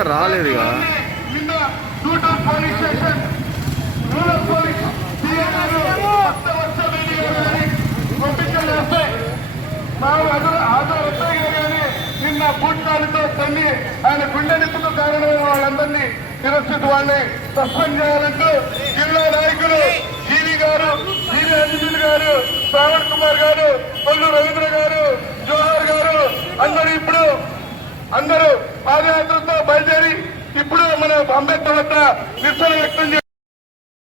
ఇంకా రాలేదు నిన్న నూటన్ పోలీస్ స్టేషన్ పోలీస్ గారు కానీ నిన్న తన్ని ఆయన గుండె నిప్పుకు కారణమైన వాళ్ళందరినీ తిరస్కృతి వాళ్ళని సస్పెండ్ చేయాలంటూ జిల్లా నాయకులు జీవి గారు జీవి అంజలి గారు శ్రావణ్ కుమార్ గారు కొల్లు రవీంద్ర గారు జోహార్ గారు అందరూ ఇప్పుడు అందరూ అంబేద్కర్ వద్ద నిరసన వ్యక్తం చేస్తున్నారు